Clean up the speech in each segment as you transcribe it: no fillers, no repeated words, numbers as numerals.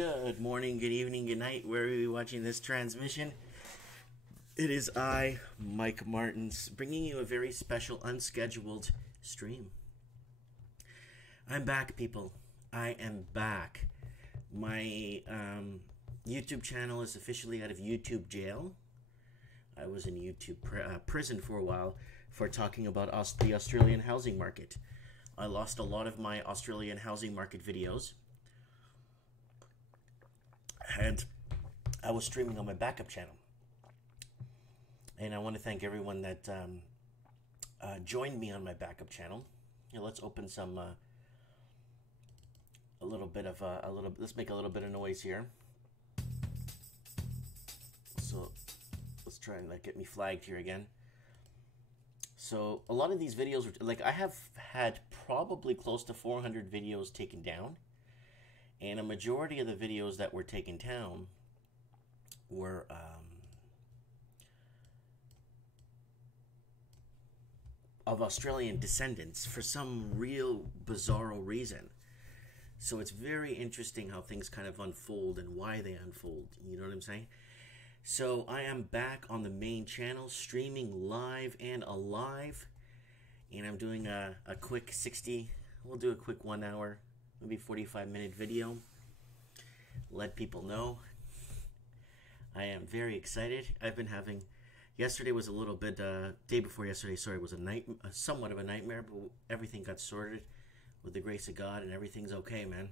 Good morning, good evening, good night, wherever you're watching this transmission. It is I, Mike Martins, bringing you a very special, unscheduled stream. I'm back, people. I am back. My YouTube channel is officially out of YouTube jail. I was in YouTube prison for a while for talking about the Australian housing market. I lost a lot of my Australian housing market videos. And I was streaming on my backup channel. And I want to thank everyone that joined me on my backup channel. Now let's open some, let's make a little bit of noise here. So let's try and get me flagged here again. So a lot of these videos, I have had probably close to 400 videos taken down. And a majority of the videos that were taken down were of Australian descendants for some real bizarro reason. So it's very interesting how things kind of unfold and why they unfold. You know what I'm saying? So I am back on the main channel, streaming live and alive. And I'm doing a quick we'll do a quick 1 hour, maybe 45-minute video. Let people know. I am very excited. I've been having, yesterday was a little bit, day before yesterday, sorry, was somewhat of a nightmare, but everything got sorted with the grace of God, and everything's okay, man.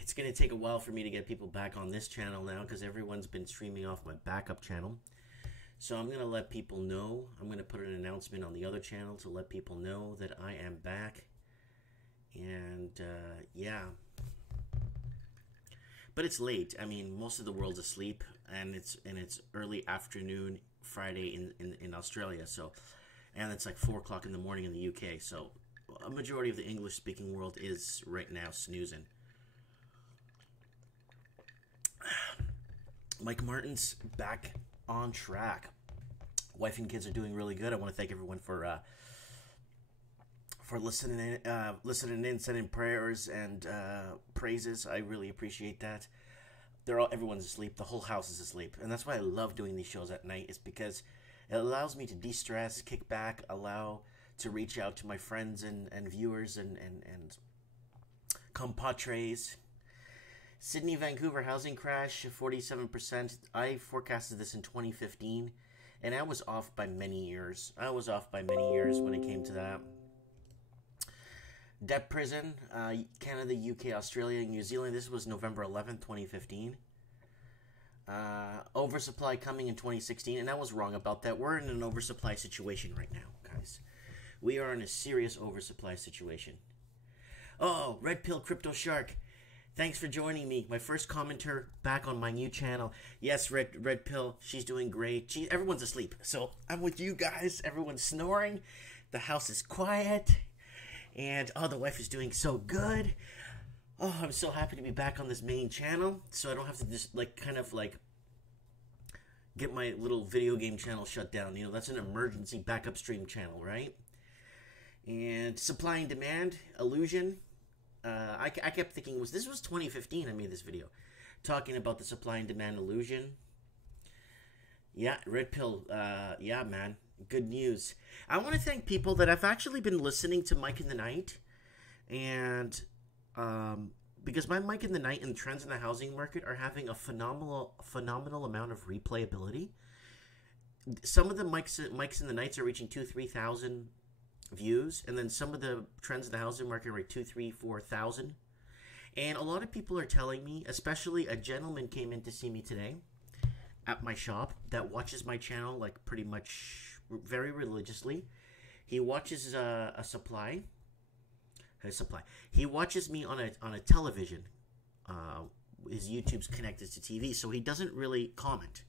It's going to take a while for me to get people back on this channel now, because everyone's been streaming off my backup channel. So I'm going to let people know. I'm going to put an announcement on the other channel to let people know that I am back. And yeah, but it's late. I mean, most of the world's asleep, and it's early afternoon Friday in Australia. So, and it's like 4 o'clock in the morning in the UK. So, a majority of the English-speaking world is right now snoozing. Mike Martins back on track. Wife and kids are doing really good. I want to thank everyone for listening in, sending prayers and praises. I really appreciate that. Everyone's asleep. The whole house is asleep, and that's why I love doing these shows at night. Is because it allows me to de-stress, kick back, allow to reach out to my friends and viewers and compatriots. Sydney, Vancouver housing crash, 47%. I forecasted this in 2015, and I was off by many years. When it came to that. Debt prison, Canada, UK, Australia, New Zealand. This was November 11th, 2015. Oversupply coming in 2016, and I was wrong about that. We're in an oversupply situation right now, guys. We are in a serious oversupply situation. Oh, Red Pill Crypto Shark. Thanks for joining me. My first commenter back on my new channel. Yes, Red Pill, she's doing great. Everyone's asleep, so I'm with you guys. Everyone's snoring. The house is quiet. And, oh, the wife is doing so good. Oh, I'm so happy to be back on this main channel. So I don't have to just, get my little video game channel shut down. You know, that's an emergency backup stream channel, right? And supply and demand, illusion. I kept thinking, this was 2015 I made this video. Talking about the supply and demand illusion. Yeah, Red Pill, yeah, man. Good news. I want to thank people that have actually been listening to Mike in the Night, and because my Mike in the Night and Trends in the Housing Market are having a phenomenal amount of replayability. Some of the Mikes in the Nights are reaching 2,000-3,000 views, and then some of the Trends in the Housing Market are like 2,000-4,000. And a lot of people are telling me, especially a gentleman came in to see me today at my shop that watches my channel pretty much very religiously. He watches a supply. He watches me on a television. His YouTube's connected to TV, so he doesn't really comment.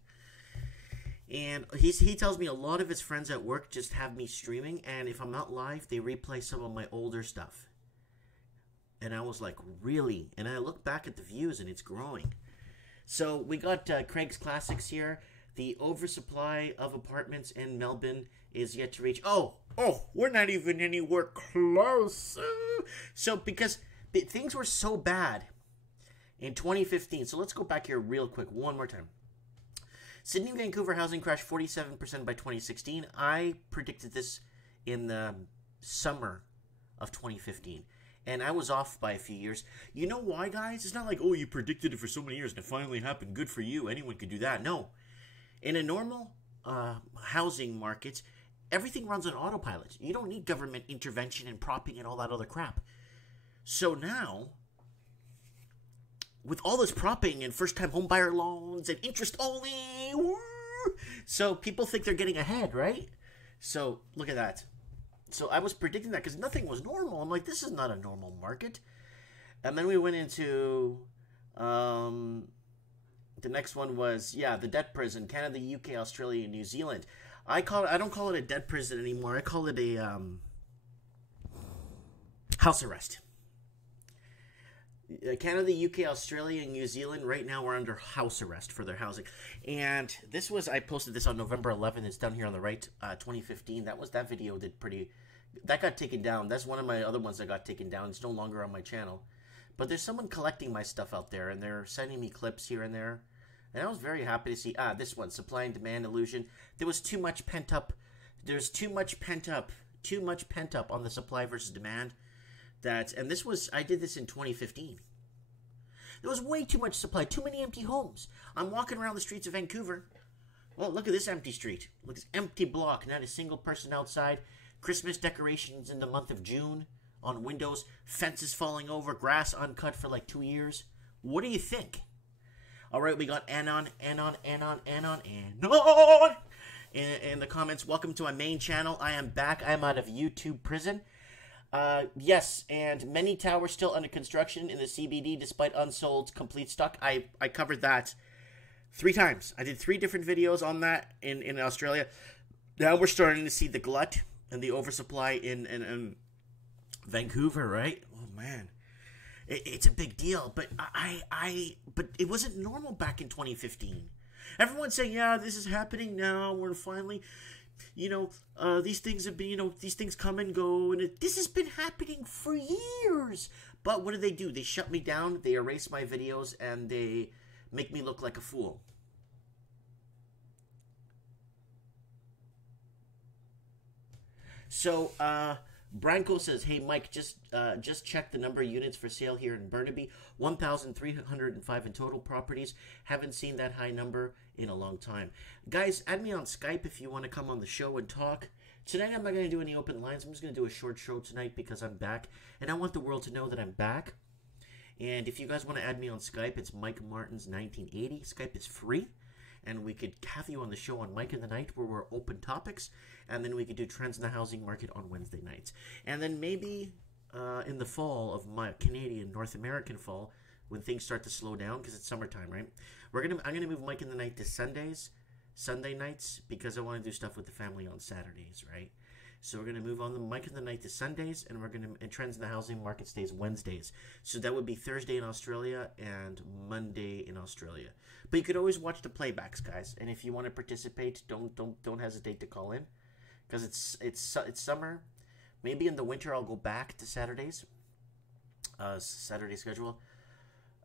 And he tells me a lot of his friends at work just have me streaming, and if I'm not live, they replay some of my older stuff. And I was like, really? And I look back at the views, and it's growing. So we got Craig's Classics here. The oversupply of apartments in Melbourne is yet to reach. Oh, we're not even anywhere close. So because things were so bad In 2015, so let's go back here real quick one more time. Sydney, Vancouver housing crash 47% by 2016. I predicted this in the summer of 2015. And I was off by a few years. You know why, guys? It's not like, oh, you predicted it for so many years and it finally happened. Good for you. Anyone could do that. No. In a normal housing market, everything runs on autopilot. You don't need government intervention and propping and all that other crap. So now, with all this propping and first-time homebuyer loans and interest only, so people think they're getting ahead, right? So look at that. So I was predicting that because nothing was normal. I'm like, this is not a normal market. And then we went into the next one was, the debt prison, Canada, UK, Australia, and New Zealand. I don't call it a debt prison anymore. I call it a house arrest. Canada, UK, Australia, and New Zealand right now are under house arrest for their housing. And this was, I posted this on November 11th. It's down here on the right, 2015. That video did pretty, that got taken down. That's one of my other ones that got taken down. It's no longer on my channel. But there's someone collecting my stuff out there, and they're sending me clips here and there. And I was very happy to see, this one, supply and demand illusion. There was too much pent up. There's too much pent up on the supply versus demand. And this was, I did this in 2015. There was way too much supply, too many empty homes. I'm walking around the streets of Vancouver. Well, look at this empty street. Look at this empty block, not a single person outside. Christmas decorations in the month of June on windows, fences falling over, grass uncut for like 2 years. What do you think? All right, we got Anon. In the comments, welcome to my main channel. I am back. I am out of YouTube prison. Yes, and many towers still under construction in the CBD despite unsold complete stock. I covered that 3 times. I did 3 different videos on that in Australia. Now we're starting to see the glut and the oversupply in Vancouver, right? Oh, man. It's a big deal, but but it wasn't normal back in 2015. Everyone's saying, yeah, this is happening now. We're finally, these things have been, these things come and go, and this has been happening for years. But what do? They shut me down, they erase my videos, and they make me look like a fool. So, Branko says, hey, Mike, just check the number of units for sale here in Burnaby. 1,305 in total properties. Haven't seen that high number in a long time. Guys, add me on Skype if you want to come on the show and talk. Tonight, I'm not going to do any open lines. I'm just going to do a short show tonight because I'm back. And I want the world to know that I'm back. And if you guys want to add me on Skype, it's Mike Martins 1980. Skype is free. And we could have you on the show on Mike in the Night where we're open topics. And then we could do trends in the housing market on Wednesday nights. And then maybe in the fall of my Canadian, North American fall, when things start to slow down, because it's summertime, right? I'm gonna move Mike in the Night to Sunday nights, because I want to do stuff with the family on Saturdays, right? So we're gonna move on the Mike in the Night to Sundays, and trends in the housing market stays Wednesdays. So that would be Thursday in Australia and Monday in Australia. But you could always watch the playbacks, guys. And if you want to participate, don't hesitate to call in, because it's summer. Maybe in the winter I'll go back to Saturdays. Saturday schedule.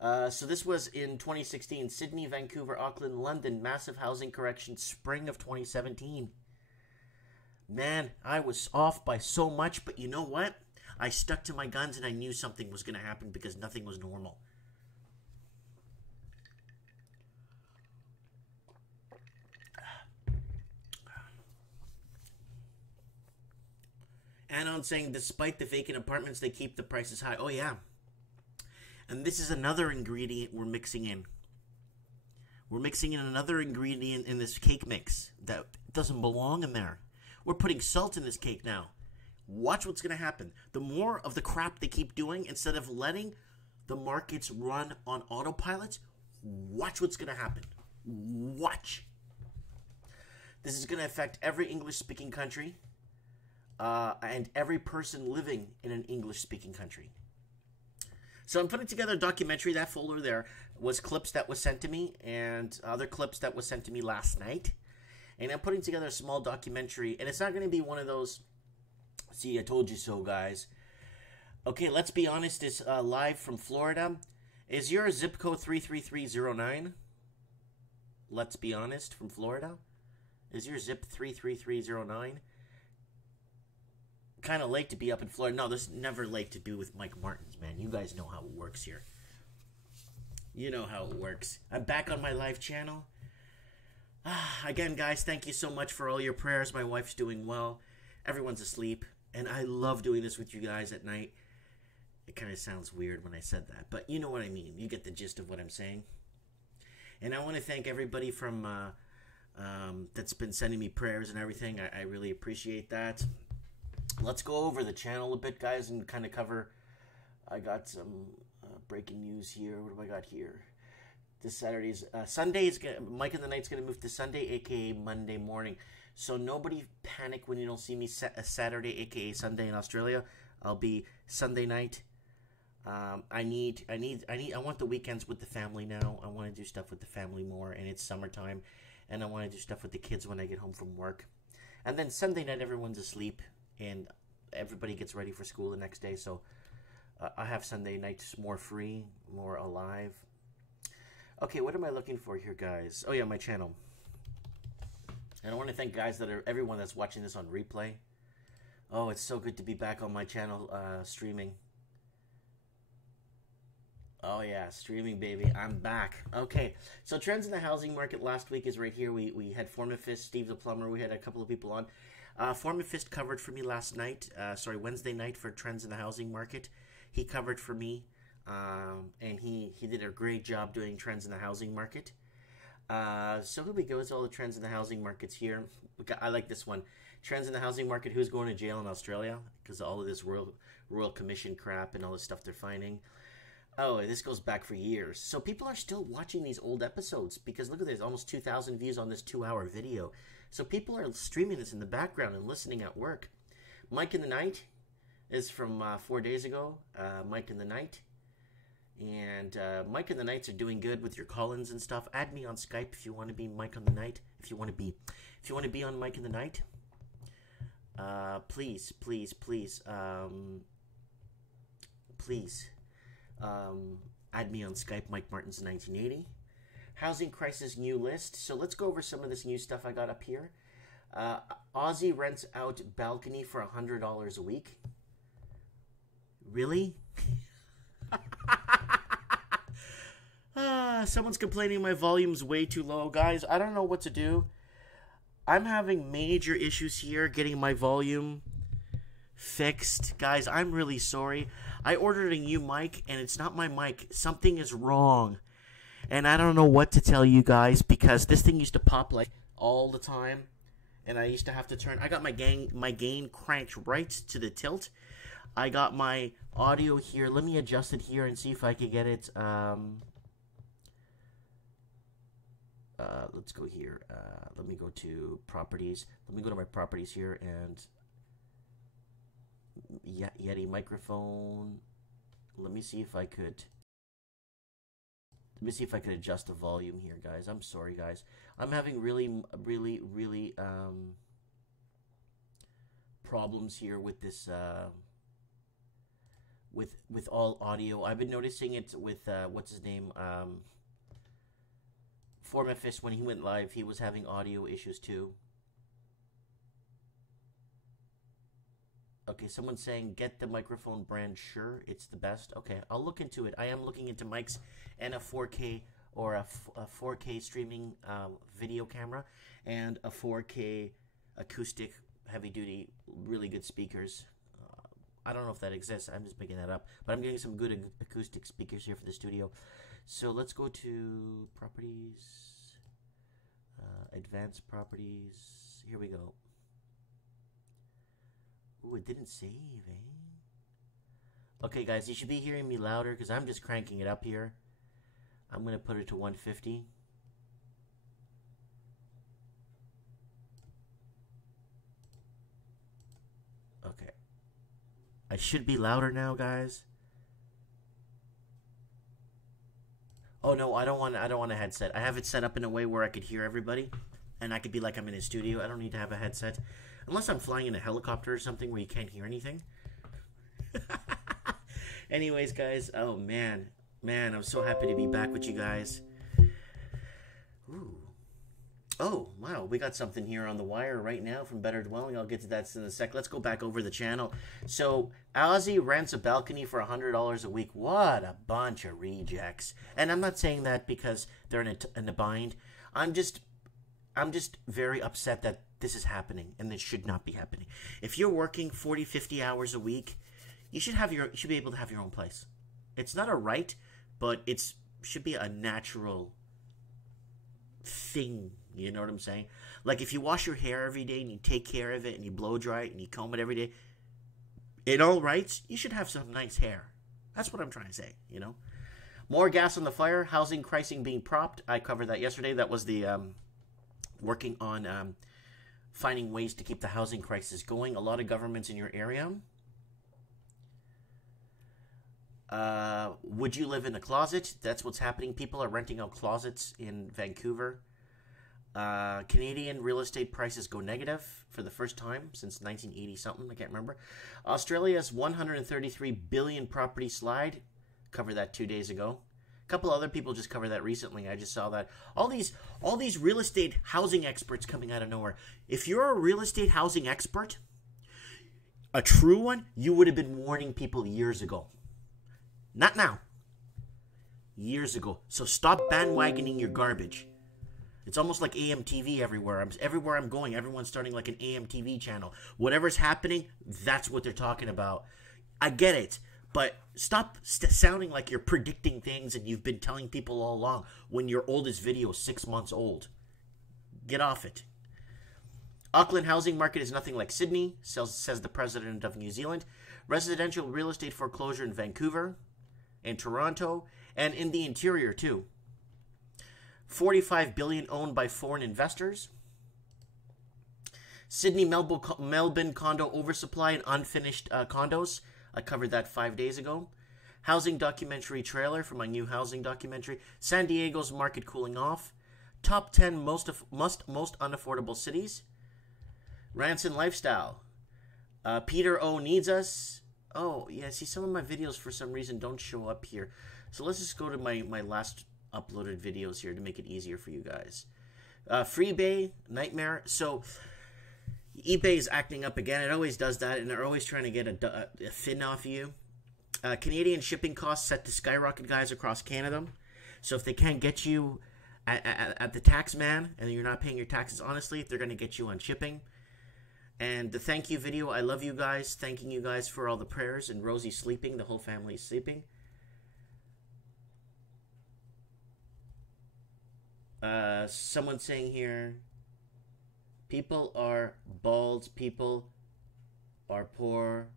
So this was in 2016. Sydney, Vancouver, Auckland, London. Massive housing correction. Spring of 2017. Man, I was off by so much. But you know what? I stuck to my guns and I knew something was going to happen because nothing was normal. Anon saying, despite the vacant apartments, they keep the prices high. Oh, yeah. And this is another ingredient we're mixing in. We're mixing in another ingredient in this cake mix that doesn't belong in there. We're putting salt in this cake now. Watch what's going to happen. The more of the crap they keep doing, instead of letting the markets run on autopilot, watch what's going to happen. Watch. This is going to affect every English-speaking country. And every person living in an English-speaking country. So I'm putting together a documentary. That folder there was clips that was sent to me and other clips that was sent to me last night. And I'm putting together a small documentary. And it's not going to be one of those, see, I told you so, guys. Okay, let's be honest. It's live from Florida. Is your zip code 33309? Let's be honest, from Florida. Is your zip 33309? Kind of late to be up in Florida. No, this is never late to be with Mike Martins, man. You guys know how it works here. You know how it works. I'm back on my live channel. Again, guys, thank you so much for all your prayers. My wife's doing well. Everyone's asleep. And I love doing this with you guys at night. It kind of sounds weird when I said that, but you know what I mean. You get the gist of what I'm saying. And I want to thank everybody from that's been sending me prayers and everything. I really appreciate that. Let's go over the channel a bit, guys, and kind of cover. I got some breaking news here. What do I got here? This Saturday's Sunday's Mike in the Night's gonna move to Sunday, aka Monday morning. So nobody panic when you don't see me Saturday, aka Sunday in Australia. I'll be Sunday night. I want the weekends with the family now. I want to do stuff with the family more, and it's summertime, and I want to do stuff with the kids when I get home from work. And then Sunday night, everyone's asleep, and everybody gets ready for school the next day. So I have Sunday nights more free, more alive. Okay, what am I looking for here, guys? Oh yeah, my channel. And I want to thank everyone that's watching this on replay. Oh, it's so good to be back on my channel streaming. Oh yeah, streaming, baby. I'm back. Okay, so trends in the housing market last week is right here. We had Formafist, Steve the Plumber. We had a couple of people on. Formafist covered for me last night. Wednesday night for trends in the housing market. He covered for me, and he did a great job doing trends in the housing market. So here we go. It's all the trends in the housing markets here. I like this one. Trends in the housing market. Who's going to jail in Australia because of all of this Royal Commission crap and all this stuff they're finding. Oh, this goes back for years. So people are still watching these old episodes because look at this, almost 2,000 views on this 2-hour video. So people are streaming this in the background and listening at work. Mike in the Night is from 4 days ago. Mike in the Night. And Mike and the Nights are doing good with your call-ins and stuff. Add me on Skype if you want to be Mike on the Night. If you want to be on Mike in the Night, please, add me on Skype. Mike Martins 1980. Housing crisis new list. So let's go over some of this new stuff I got up here. Aussie rents out balcony for $100 a week. Really? Someone's complaining my volume's way too low. Guys, I don't know what to do. I'm having major issues here getting my volume fixed. Guys, I'm really sorry. I ordered a new mic, and it's not my mic. Something is wrong. And I don't know what to tell you guys, because this thing used to pop like all the time. And I used to have to turn... I got my gain cranked right to the tilt. I got my audio here. Let me adjust it here and see if I can get it... let's go here. Let me go to properties. Let me go to my properties here and Yeti microphone. Let me see if I could adjust the volume here, guys. I'm sorry, guys. I'm having really problems here with this with all audio. I've been noticing it with what's his name? Formafist, when he went live, he was having audio issues too. Okay, someone's saying, get the microphone brand, sure, it's the best. Okay, I'll look into it. I am looking into mics and a 4K or a 4K streaming video camera and a 4K acoustic, heavy-duty, really good speakers. I don't know if that exists. I'm just making that up. But I'm getting some good acoustic speakers here for the studio. So let's go to properties, advanced properties. Here we go. Ooh, it didn't save, eh? Okay, guys, you should be hearing me louder because I'm just cranking it up here. I'm going to put it to 150. Okay. I should be louder now, guys. Oh no, I don't want a headset. I have it set up in a way where I could hear everybody and I could be like I'm in a studio. I don't need to have a headset. Unless I'm flying in a helicopter or something where you can't hear anything. Anyways, guys, oh man, Man, I'm so happy to be back with you guys. Ooh. Oh, wow. We got something here on the wire right now from Better Dwelling. I'll get to that in a sec. Let's go back over the channel. So, Ozzy rents a balcony for $100 a week. What a bunch of rejects. And I'm not saying that because they're in a bind. I'm just very upset that this is happening, and this should not be happening. If you're working 40, 50 hours a week, you should be able to have your own place. It's not a right, but should be a natural thing. You know what I'm saying? Like if you wash your hair every day and you take care of it and you blow dry it and you comb it every day, in all rights, you should have some nice hair. That's what I'm trying to say, you know? More gas on the fire, housing crisis being propped. I covered that yesterday. That was the working on finding ways to keep the housing crisis going. A lot of governments in your area. Would you live in a closet? That's what's happening. People are renting out closets in Vancouver. Canadian real estate prices go negative for the first time since 1980 something. I can't remember. Australia's 133 billion property slide. Covered that 2 days ago. A couple other people just covered that recently. I just saw that. All these real estate housing experts coming out of nowhere. If you're a real estate housing expert, a true one, you would have been warning people years ago. Not now. Years ago. So stop bandwagoning your garbage. It's almost like AMTV everywhere. Everywhere I'm going, everyone's starting like an AMTV channel. Whatever's happening, that's what they're talking about. I get it. But stop sounding like you're predicting things and you've been telling people all along when your oldest video is 6 months old. Get off it. Auckland housing market is nothing like Sydney, says the president of New Zealand. Residential real estate foreclosure in Vancouver, in Toronto, and in the interior too. 45 billion owned by foreign investors. Sydney, Melbourne condo oversupply and unfinished condos. I covered that 5 days ago. Housing documentary trailer for my new housing documentary. San Diego's market cooling off. Top 10 most unaffordable cities. Rants and lifestyle. Peter O needs us. Oh, yeah, see, some of my videos for some reason don't show up here. So let's just go to my last uploaded videos here to make it easier for you guys. Freebay, nightmare. So eBay is acting up again. It always does that, and they're always trying to get a fin off you. Canadian shipping costs set to skyrocket, guys, across Canada. So if they can't get you at the tax man and you're not paying your taxes honestly, they're going to get you on shipping. And the thank you video, I love you guys. Thanking you guys for all the prayers. And Rosie's sleeping. The whole family is sleeping. Someone saying here, people are bald, people are poor,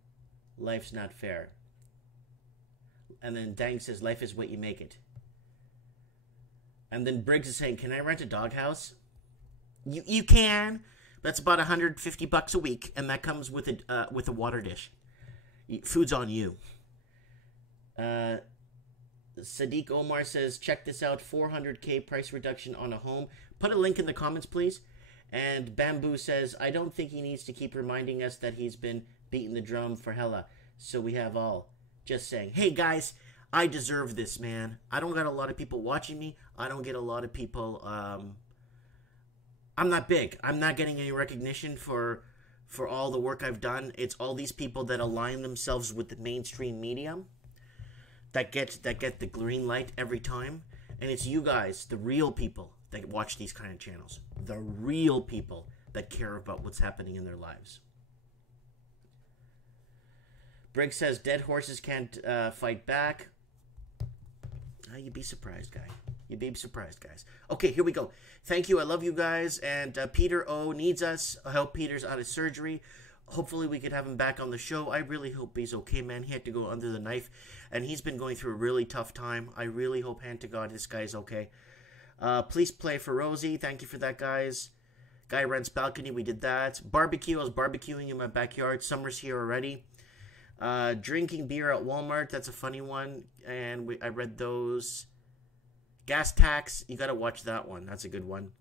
life's not fair. And then Dang says, life is what you make it. And then Briggs is saying, can I rent a doghouse? You can. That's about $150 a week, and that comes with a water dish. Food's on you. Sadiq Omar says, check this out, $400K price reduction on a home. Put a link in the comments, please. And Bamboo says, I don't think he needs to keep reminding us that he's been beating the drum for hella. So we have all. Just saying. Hey, guys, I deserve this, man. I don't got a lot of people watching me. I don't get a lot of people... I'm not big. I'm not getting any recognition for all the work I've done. It's all these people that align themselves with the mainstream media that get the green light every time. And it's you guys, the real people, that watch these kind of channels. The real people that care about what's happening in their lives. Briggs says, dead horses can't fight back. You'd be surprised, guy. You'd be surprised, guys. Okay, here we go. Thank you. I love you guys. And Peter O needs us. I hope Peter's out of surgery. Hopefully we could have him back on the show. I really hope he's okay, man. He had to go under the knife, and he's been going through a really tough time. I really hope, hand to God, this guy's okay. Please play for Rosie. Thank you for that, guys. Guy rents balcony. We did that. Barbecue. I was barbecuing in my backyard. Summer's here already. Drinking beer at Walmart. That's a funny one. And I read those. Gas tax. You got to watch that one. That's a good one.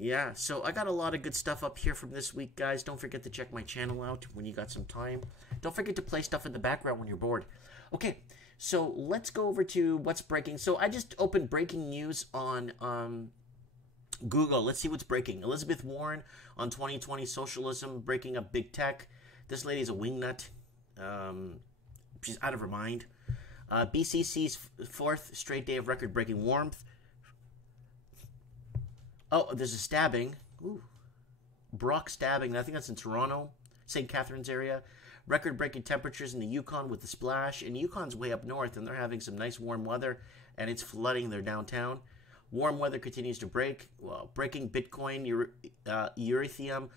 Yeah, so I got a lot of good stuff up here from this week, guys. Don't forget to check my channel out when you got some time. Don't forget to play stuff in the background when you're bored. Okay, So let's go over to what's breaking. So I just opened breaking news on Google. Let's see what's breaking. Elizabeth Warren on 2020 socialism, breaking up big tech. This lady's a wingnut. She's out of her mind. BCC's fourth straight day of record-breaking warmth. Oh, there's a stabbing. Ooh. Brock stabbing. I think that's in Toronto, St. Catharines area. Record-breaking temperatures in the Yukon with the splash. And Yukon's way up north, and they're having some nice warm weather, and it's flooding their downtown. Warm weather continues to break. Well, breaking Bitcoin, Ethereum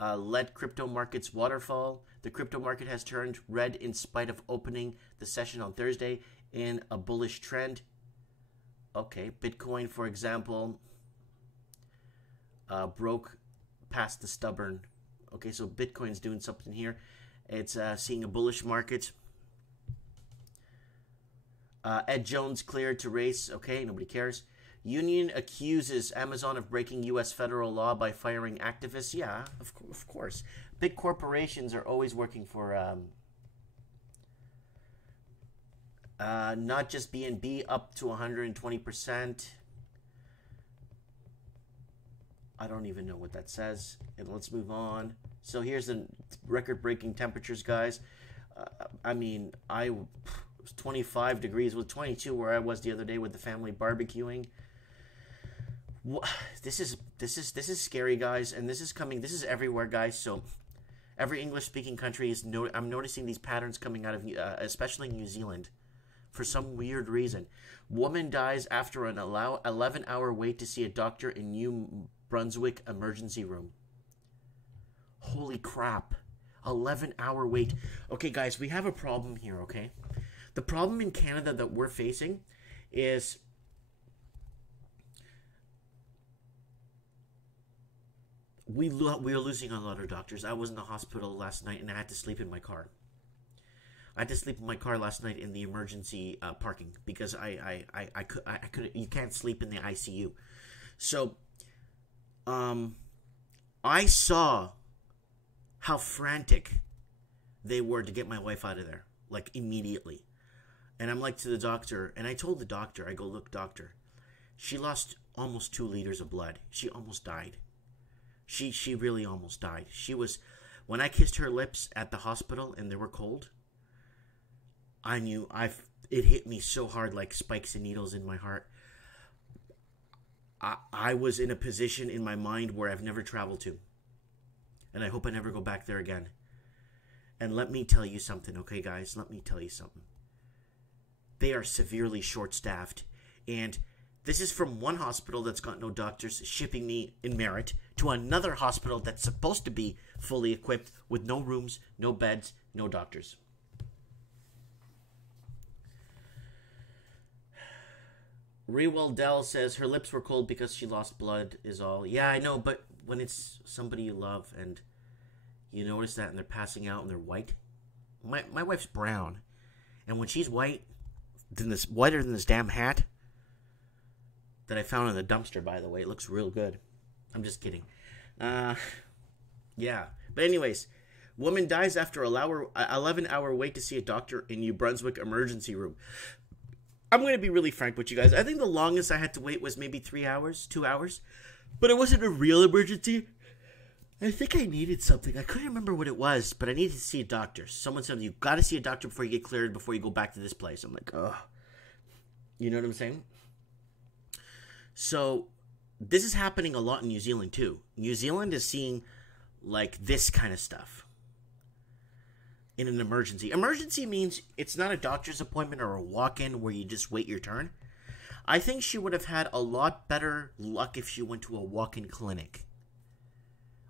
led crypto markets waterfall. The crypto market has turned red in spite of opening the session on Thursday in a bullish trend. Okay, Bitcoin, for example, broke past the stubborn. Okay, so Bitcoin's doing something here. It's seeing a bullish market. Ed Jones cleared to race. Okay, nobody cares. Union accuses Amazon of breaking U.S. federal law by firing activists. Yeah, of course. Big corporations are always working for not just B&B, up to 120%. I don't even know what that says. And let's move on. So here's the record-breaking temperatures, guys. I mean, it was 25 degrees with 22 where I was the other day with the family barbecuing. This is scary, guys, and this is coming. This is everywhere, guys. So every English-speaking country is. I'm noticing these patterns coming out of, especially New Zealand, for some weird reason. Woman dies after an 11-hour wait to see a doctor in New Brunswick emergency room. Holy crap! 11-hour wait. Okay, guys, we have a problem here. Okay, the problem in Canada that we're facing is. We are losing a lot of doctors. I was in the hospital last night and I had to sleep in my car. I had to sleep in my car last night in the emergency parking because I could. You can't sleep in the ICU. So, I saw how frantic they were to get my wife out of there, like immediately. And I'm like to the doctor, and I told the doctor, I go, look, doctor, she lost almost 2 liters of blood. She almost died. She really almost died. She was, when I kissed her lips at the hospital and they were cold, I knew it hit me so hard like spikes and needles in my heart. I was in a position in my mind where I've never traveled to. And I hope I never go back there again. And let me tell you something, okay, guys? Let me tell you something. They are severely short-staffed. And this is from one hospital that's got no doctors shipping me in Merritt to another hospital that's supposed to be fully equipped with no rooms, no beds, no doctors. Rewell Dell says her lips were cold because she lost blood is all. Yeah, I know, but when it's somebody you love and you notice that and they're passing out and they're white. My wife's brown. And when she's whiter than this damn hat that I found in the dumpster, by the way. It looks real good. I'm just kidding. Yeah. But anyways, woman dies after 11-hour wait to see a doctor in New Brunswick emergency room. I'm going to be really frank with you guys. I think the longest I had to wait was maybe 3 hours, 2 hours. But it wasn't a real emergency. I think I needed something. I couldn't remember what it was, but I needed to see a doctor. Someone said, you got to see a doctor before you get cleared, before you go back to this place. I'm like, ugh. You know what I'm saying? So, this is happening a lot in New Zealand, too. New Zealand is seeing, like, this kind of stuff in an emergency. Emergency means it's not a doctor's appointment or a walk-in where you just wait your turn. I think she would have had a lot better luck if she went to a walk-in clinic.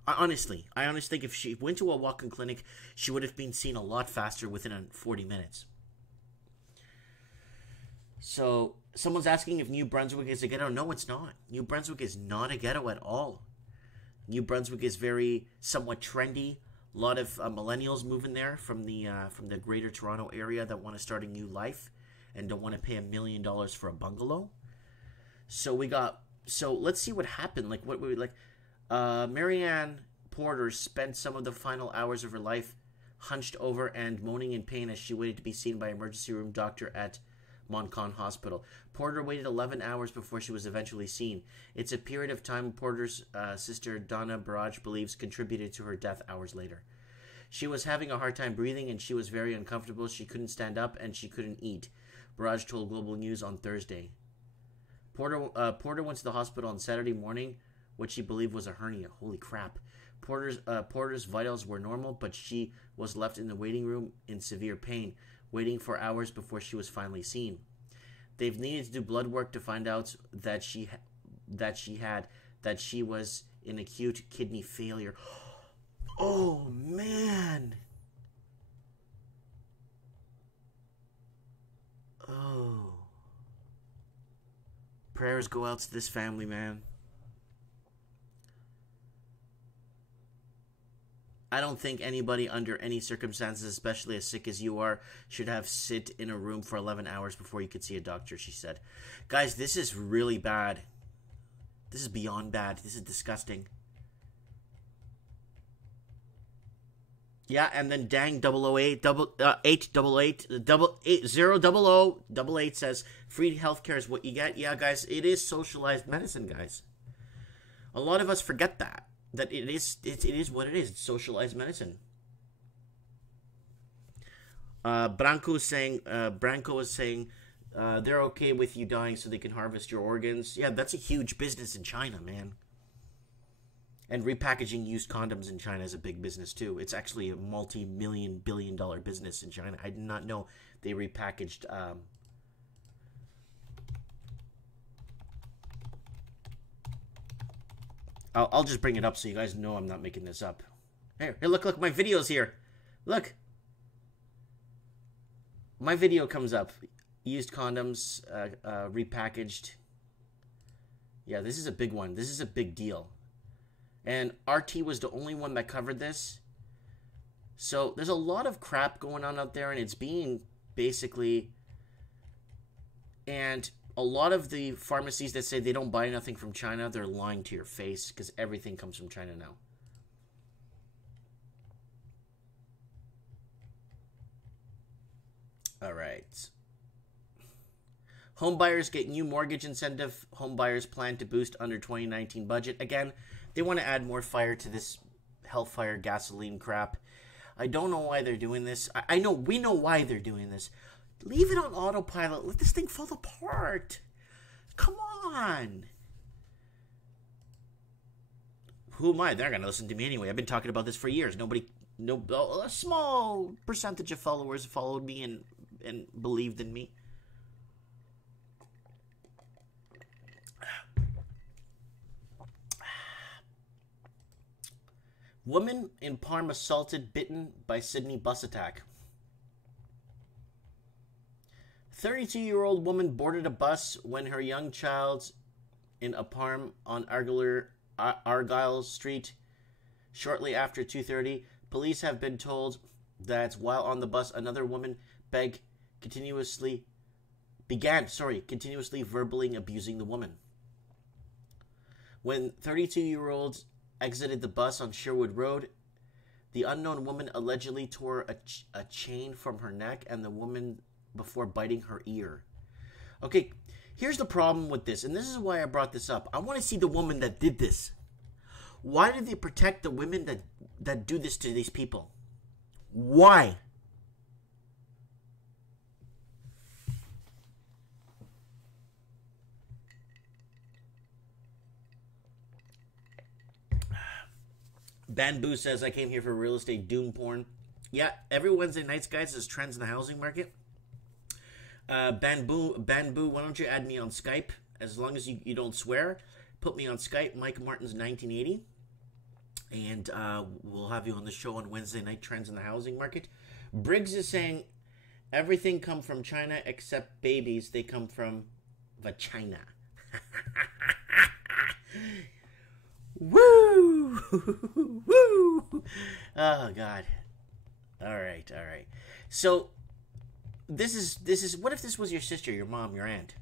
I honestly think if she went to a walk-in clinic, she would have been seen a lot faster within 40 minutes. So, someone's asking if New Brunswick is a ghetto. No, it's not. New Brunswick is not a ghetto at all. New Brunswick is very somewhat trendy. A lot of millennials moving there from the Greater Toronto area that want to start a new life and don't want to pay $1 million for a bungalow. So let's see what happened. Like Marianne Porter spent some of the final hours of her life hunched over and moaning in pain as she waited to be seen by emergency room doctor at Moncon Hospital. Porter waited 11 hours before she was eventually seen. It's a period of time Porter's sister Donna Barrage believes contributed to her death hours later. She was having a hard time breathing and she was very uncomfortable. She couldn't stand up and she couldn't eat, Barrage told Global News on Thursday. Porter went to the hospital on Saturday morning, what she believed was a hernia. Holy crap. Porter's vitals were normal, but she was left in the waiting room in severe pain, waiting for hours before she was finally seen. They've needed to do blood work to find out that she was in acute kidney failure. Oh, man. Oh. Prayers go out to this family, man. I don't think anybody under any circumstances, especially as sick as you are, should have sit in a room for 11 hours before you could see a doctor, she said. Guys, this is really bad. This is beyond bad. This is disgusting. Yeah, and then dang 008 says free healthcare is what you get. Yeah, guys, it is socialized medicine, guys. A lot of us forget that it is what it is. It's socialized medicine. Branco is saying they're okay with you dying so they can harvest your organs. Yeah, that's a huge business in China, man. And repackaging used condoms in China is a big business too. It's actually a multi-million, billion-dollar business in China. I did not know they repackaged. I'll just bring it up so you guys know I'm not making this up. Here, look, my video's here. Look. My video comes up. Used condoms, repackaged. Yeah, this is a big one. This is a big deal. And RT was the only one that covered this. So there's a lot of crap going on out there, and it's being basically... And a lot of the pharmacies that say they don't buy nothing from China, they're lying to your face because everything comes from China now. All right. Home buyers get new mortgage incentive. Home buyers plan to boost under 2019 budget. Again, they want to add more fire to this hellfire gasoline crap. I don't know why they're doing this. I know, we know why they're doing this. Leave it on autopilot. Let this thing fall apart. Come on. Who am I? They're going to listen to me anyway. I've been talking about this for years. A small percentage of followers followed me and believed in me. Woman in Parma assaulted, bitten by Sydney bus attack. 32-year-old woman boarded a bus when her young child in a Parma on Argyle Street shortly after 2:30. Police have been told that while on the bus, another woman began continuously verbally abusing the woman. When 32-year-old exited the bus on Sherwood Road, the unknown woman allegedly tore a chain from her neck and the woman before biting her ear. Okay, here's the problem with this, and this is why I brought this up. I want to see the woman that did this. Why did they protect the women that do this to these people? Why? Bamboo says, I came here for real estate doom porn. Yeah, every Wednesday nights, guys, there's trends in the housing market. Bamboo, why don't you add me on Skype? As long as you don't swear, put me on Skype, Mike Martins 1980. And we'll have you on the show on Wednesday night, trends in the housing market. Briggs is saying, everything come from China except babies. They come from vagina. Woo! Woo! Oh, God. All right. So, this is, what if this was your sister, your mom, your aunt?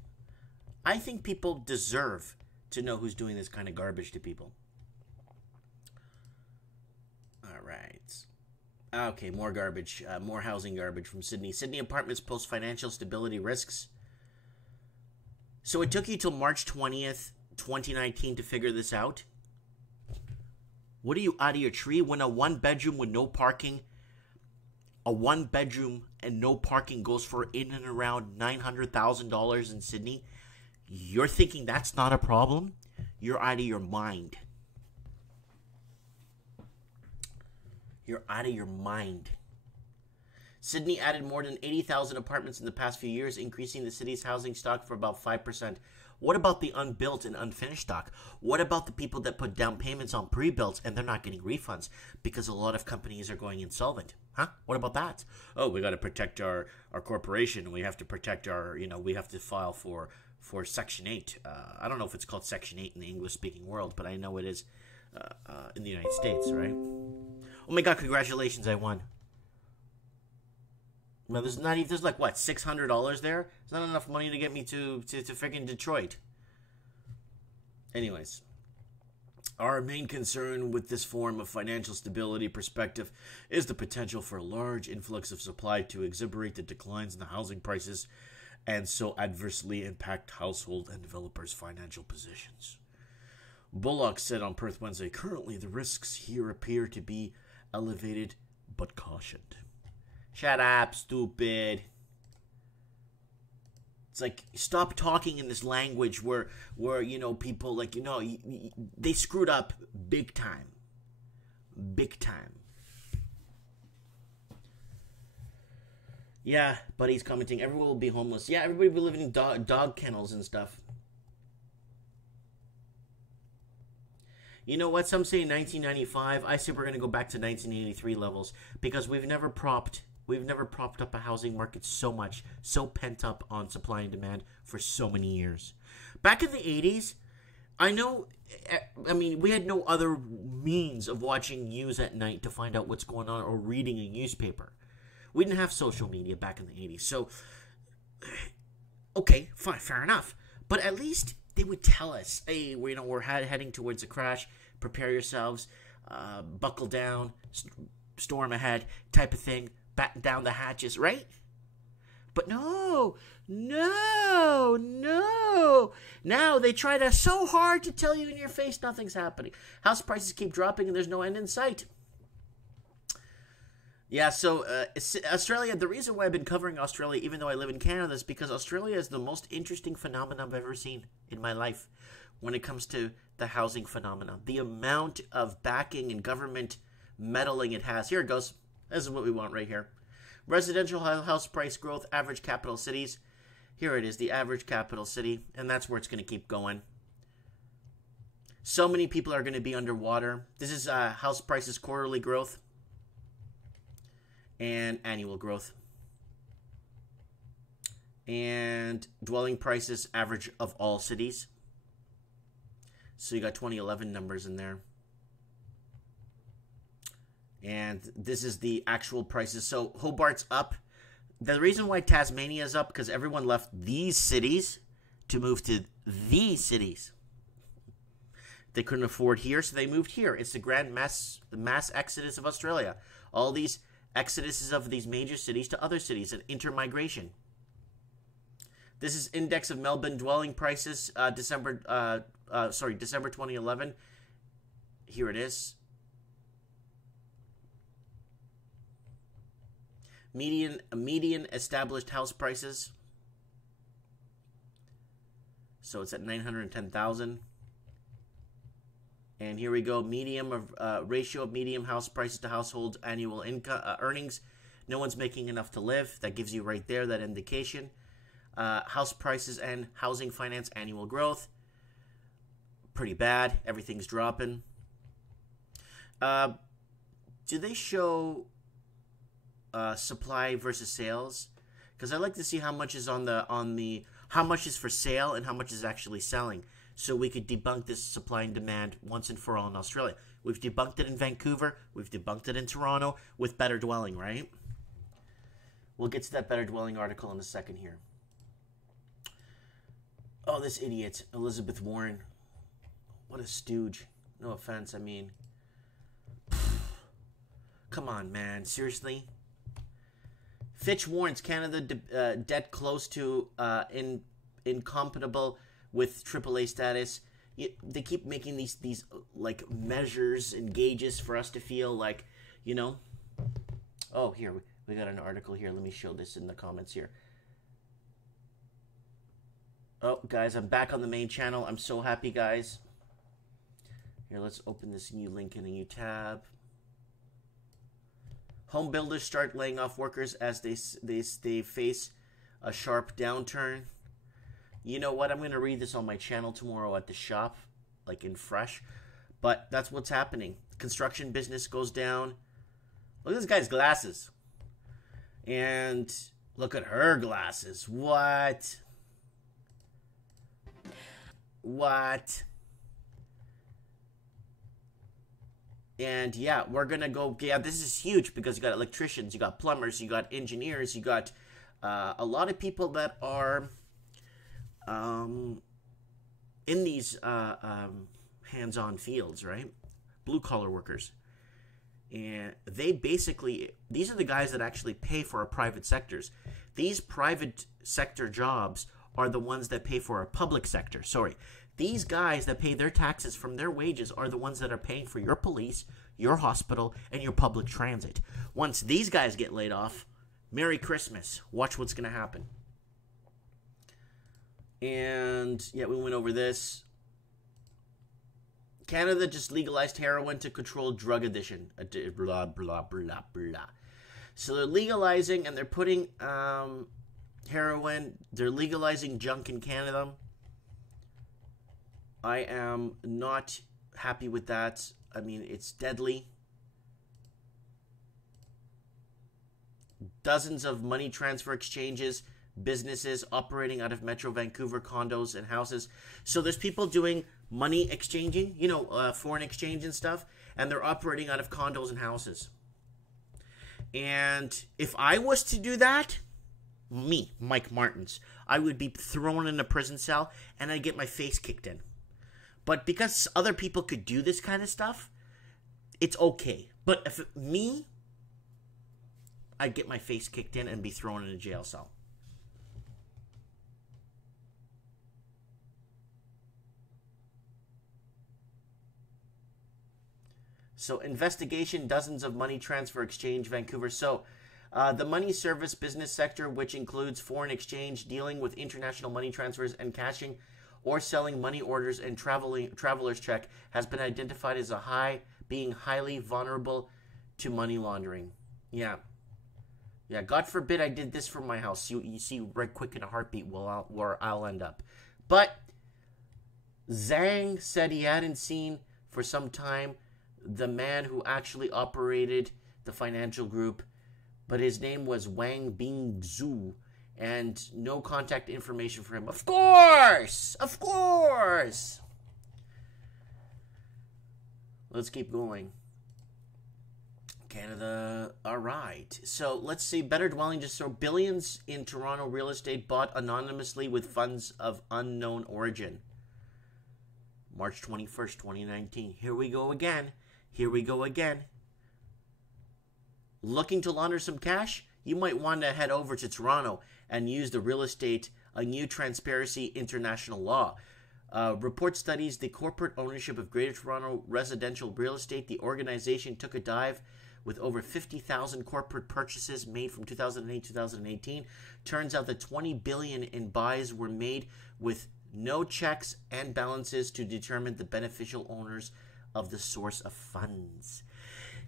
I think people deserve to know who's doing this kind of garbage to people. All right. Okay, more garbage. More housing garbage from Sydney. Sydney apartments post financial stability risks. So it took you till March 20th, 2019 to figure this out? What are you out of your tree when a one bedroom with no parking, a one bedroom and no parking goes for in and around $900,000 in Sydney? You're thinking that's not a problem? You're out of your mind. You're out of your mind. Sydney added more than 80,000 apartments in the past few years, increasing the city's housing stock for about 5%. What about the unbuilt and unfinished stock? What about the people that put down payments on pre-builts and they're not getting refunds because a lot of companies are going insolvent? Huh? What about that? Oh, we got to protect our corporation. We have to protect our, we have to file for Section 8. I don't know if it's called Section 8 in the English-speaking world, but I know it is in the United States, right? Oh my God, congratulations, I won. Well, there's like what, $600 there? It's not enough money to get me to freaking Detroit. Anyways, our main concern with this form of financial stability perspective is the potential for a large influx of supply to exacerbate the declines in the housing prices and so adversely impact household and developers' financial positions. Bullock said on Perth Wednesday, currently the risks here appear to be elevated but cautioned. Shut up, stupid. It's like, stop talking in this language where people, like, they screwed up big time. Big time. Yeah, Buddy's commenting, everyone will be homeless. Yeah, everybody will be living in dog kennels and stuff. You know what? Some say 1995. I say we're going to go back to 1983 levels because we've never propped up a housing market so much, so pent up on supply and demand for so many years. Back in the 80s, we had no other means of watching news at night to find out what's going on or reading a newspaper. We didn't have social media back in the 80s. So, okay, fine, fair enough. But at least they would tell us, hey, we're heading towards a crash. Prepare yourselves, buckle down, storm ahead, type of thing. Batten down the hatches, right? But no. Now they try so hard to tell you in your face nothing's happening. House prices keep dropping and there's no end in sight. Yeah, so Australia, the reason why I've been covering Australia, even though I live in Canada, is because Australia is the most interesting phenomenon I've ever seen in my life when it comes to the housing phenomenon. The amount of backing and government meddling it has. Here it goes. This is what we want right here. Residential house price growth, average capital cities. Here it is, the average capital city, and that's where it's going to keep going. So many people are going to be underwater. This is house prices quarterly growth and annual growth. And dwelling prices average of all cities. So you got 2011 numbers in there. And this is the actual prices. So Hobart's up. The reason why Tasmania is up because everyone left these cities to move to these cities. They couldn't afford here, so they moved here. It's the grand mass exodus of Australia. All these exoduses of these major cities to other cities and intermigration. This is index of Melbourne dwelling prices, December 2011. Here it is. Median established house prices. So it's at 910,000. And here we go. Ratio of medium house prices to household annual income earnings. No one's making enough to live. That gives you right there that indication. House prices and housing finance annual growth. Pretty bad. Everything's dropping. Do they show supply versus sales? Because I like to see how much is how much is for sale and how much is actually selling, so we could debunk this supply and demand once and for all in Australia. We've debunked it in Vancouver, we've debunked it in Toronto with Better Dwelling, right? We'll get to that Better Dwelling article in a second here. Oh, this idiot, Elizabeth Warren. What a stooge. No offense, I mean. Come on, man. Seriously? Fitch warns Canada debt close to incompatible with AAA status. They keep making these like measures and gauges for us to feel like, you know. Oh, here we got an article here. Let me show this in the comments here. Oh, guys, I'm back on the main channel. I'm so happy, guys. Here, let's open this new link in a new tab. Home builders start laying off workers as they face a sharp downturn. You know what? I'm going to read this on my channel tomorrow at the shop, like in Fresh. But that's what's happening. Construction business goes down. Look at this guy's glasses. And look at her glasses. What? What? And yeah, we're going to go, yeah, this is huge because you got electricians, you got plumbers, you got engineers, you got a lot of people that are in these hands-on fields, right? Blue-collar workers. And they basically, these are the guys that actually pay for our private sectors. These private sector jobs are the ones that pay for our public sector. Sorry. These guys that pay their taxes from their wages are the ones that are paying for your police, your hospital, and your public transit. Once these guys get laid off, Merry Christmas. Watch what's going to happen. And, yeah, we went over this. Canada just legalized heroin to control drug addiction. Blah, blah, blah, blah. So they're legalizing and they're putting heroin. They're legalizing junk in Canada. I am not happy with that. I mean, it's deadly. Dozens of money transfer exchanges, businesses operating out of Metro Vancouver condos and houses. So there's people doing money exchanging, you know, foreign exchange and stuff, and they're operating out of condos and houses. And if I was to do that, me, Mike Martins, I would be thrown in a prison cell and I'd get my face kicked in. But because other people could do this kind of stuff, it's okay. But if me, I'd get my face kicked in and be thrown in a jail cell. So, investigation, dozens of money transfer exchange, Vancouver. So, the money service business sector, which includes foreign exchange, dealing with international money transfers and cashing or selling money orders and traveler's check, has been identified as being highly vulnerable to money laundering. Yeah. Yeah, God forbid I did this for my house. You see right quick in a heartbeat where I'll end up. But Zhang said he hadn't seen for some time the man who actually operated the financial group, but his name was Wang Bingzhu, and no contact information for him. Of course! Of course! Let's keep going. Canada, alright. So, let's see. Better Dwelling just throw billions in Toronto real estate bought anonymously with funds of unknown origin. March 21st, 2019. Here we go again. Here we go again. Looking to launder some cash? You might want to head over to Toronto and use the real estate, a new Transparency International law. Report studies the corporate ownership of Greater Toronto residential real estate. The organization took a dive with over 50,000 corporate purchases made from 2008-2018. Turns out that $20 billion in buys were made with no checks and balances to determine the beneficial owners of the source of funds.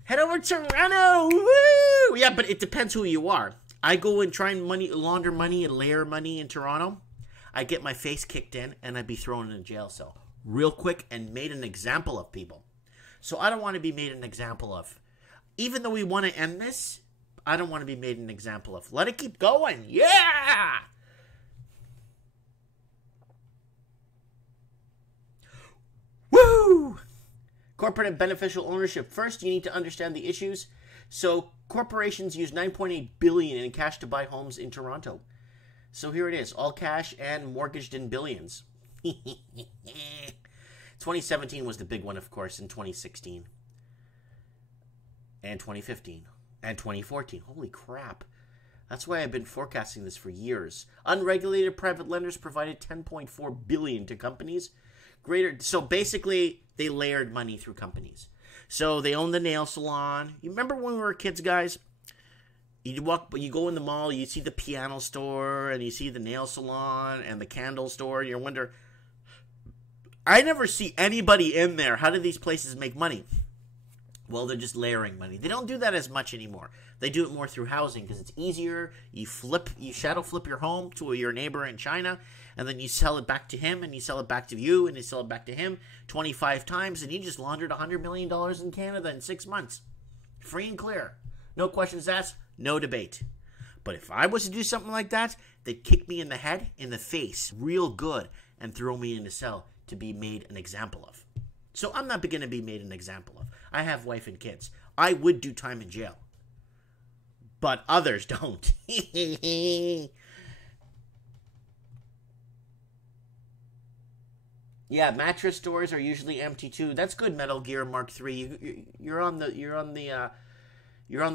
Head over to Toronto! Woo! Yeah, but it depends who you are. I go and try and launder money and layer money in Toronto. I get my face kicked in and I'd be thrown in a jail cell real quick and made an example of people. So I don't want to be made an example of. Even though we want to end this, I don't want to be made an example of. Let it keep going. Yeah! Woo! Corporate and beneficial ownership. First, you need to understand the issues. So, corporations use $9.8 billion in cash to buy homes in Toronto. So here it is, all cash and mortgaged in billions. 2017 was the big one, of course, in 2016. and 2015 and 2014. Holy crap. That's why I've been forecasting this for years. Unregulated private lenders provided $10.4 billion to companies. So basically, they layered money through companies. So they own the nail salon. You remember when we were kids, guys? You go in the mall, you see the piano store, and you see the nail salon, and the candle store, and you wonder, I never see anybody in there. How do these places make money? Well, they're just layering money. They don't do that as much anymore. They do it more through housing because it's easier. You shadow flip your home to your neighbor in China, and then you sell it back to him, and you sell it back to you, and you sell it back to him 25 times, and you just laundered $100 million in Canada in 6 months. Free and clear. No questions asked, no debate. But if I was to do something like that, they'd kick me in the head, in the face, real good, and throw me in a cell to be made an example of. So I'm not going to be made an example of. I have wife and kids. I would do time in jail. But others don't. Yeah, mattress stores are usually empty too. That's good, Metal Gear Mark III. You're on the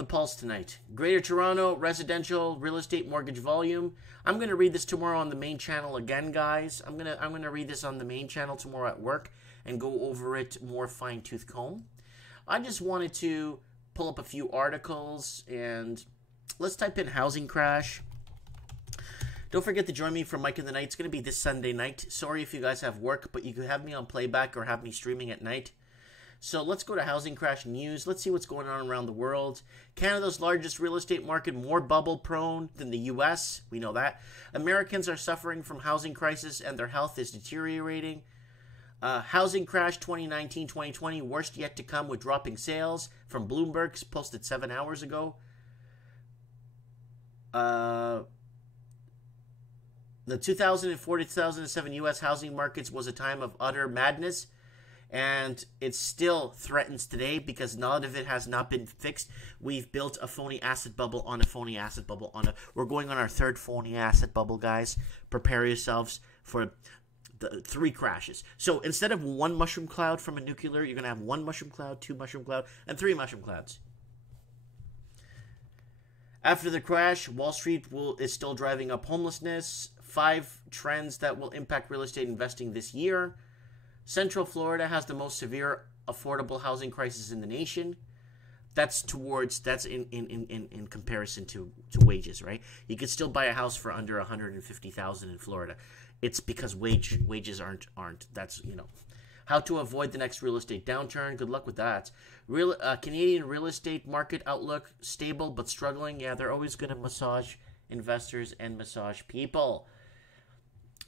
pulse tonight. Greater Toronto residential real estate mortgage volume. I'm going to read this tomorrow on the main channel again, guys. I'm going to read this on the main channel tomorrow at work and go over it more fine-tooth comb. I just wanted to pull up a few articles, and let's type in housing crash. Don't forget to join me for Mike in the Night. It's going to be this Sunday night. Sorry if you guys have work, but you could have me on playback or have me streaming at night. So let's go to housing crash news. Let's see what's going on around the world. Canada's largest real estate market, more bubble prone than the U.S. We know that. Americans are suffering from housing crisis and their health is deteriorating. Housing crash 2019-2020, worst yet to come with dropping sales from Bloomberg's posted 7 hours ago. The 2004 to 2007 U.S. housing markets was a time of utter madness, and it still threatens today because none of it has not been fixed. We've built a phony asset bubble on a phony asset bubble we're going on our third phony asset bubble, guys. Prepare yourselves for the 3 crashes. So instead of 1 mushroom cloud from a nuclear, you're going to have 1 mushroom cloud, 2 mushroom cloud, and 3 mushroom clouds. After the crash, Wall Street is still driving up homelessness. 5 trends that will impact real estate investing this year. Central Florida has the most severe affordable housing crisis in the nation. That's in comparison to wages, right? You could still buy a house for under $150,000 in Florida. It's because wages aren't. That's, How to avoid the next real estate downturn. Good luck with that. Canadian real estate market outlook, stable but struggling. Yeah, they're always going to massage investors and massage people.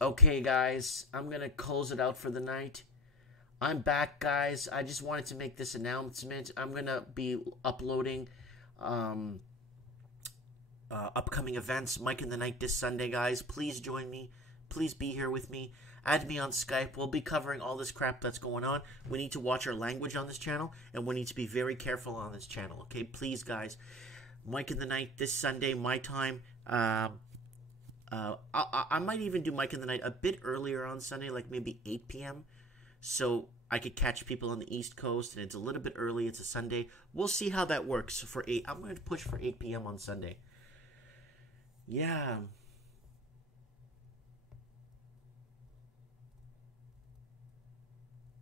Okay, guys, I'm going to close it out for the night. I'm back, guys. I just wanted to make this announcement. I'm going to be uploading upcoming events. Mike in the Night this Sunday, guys. Please join me. Please be here with me. Add me on Skype. We'll be covering all this crap that's going on. We need to watch our language on this channel, and we need to be very careful on this channel, okay? Please, guys. Mike in the Night this Sunday, my time. I might even do Mike in the Night a bit earlier on Sunday, like maybe 8 p.m., so I could catch people on the East Coast, and it's a little bit early. It's a Sunday. We'll see how that works for 8. I'm going to push for 8 p.m. on Sunday. Yeah.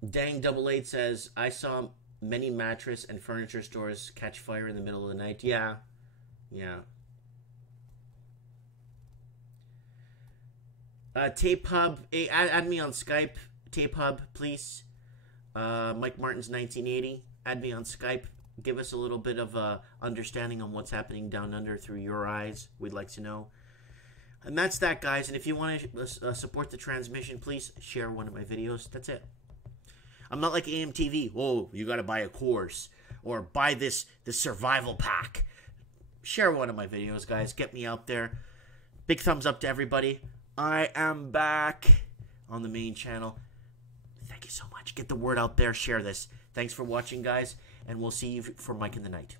Dang Double 8 says, I saw many mattress and furniture stores catch fire in the middle of the night. Yeah. Tape Hub, hey, add me on Skype. Tape Hub, please. Mike Martin's 1980. Add me on Skype. Give us a little bit of understanding on what's happening down under through your eyes. We'd like to know. And that's that, guys. And if you want to support the transmission, please share one of my videos. That's it. I'm not like AMTV. Oh, you got to buy a course or buy this survival pack. Share one of my videos, guys. Get me out there. Big thumbs up to everybody. I am back on the main channel. Thank you so much. Get the word out there. Share this. Thanks for watching, guys. And we'll see you for Mike in the Night.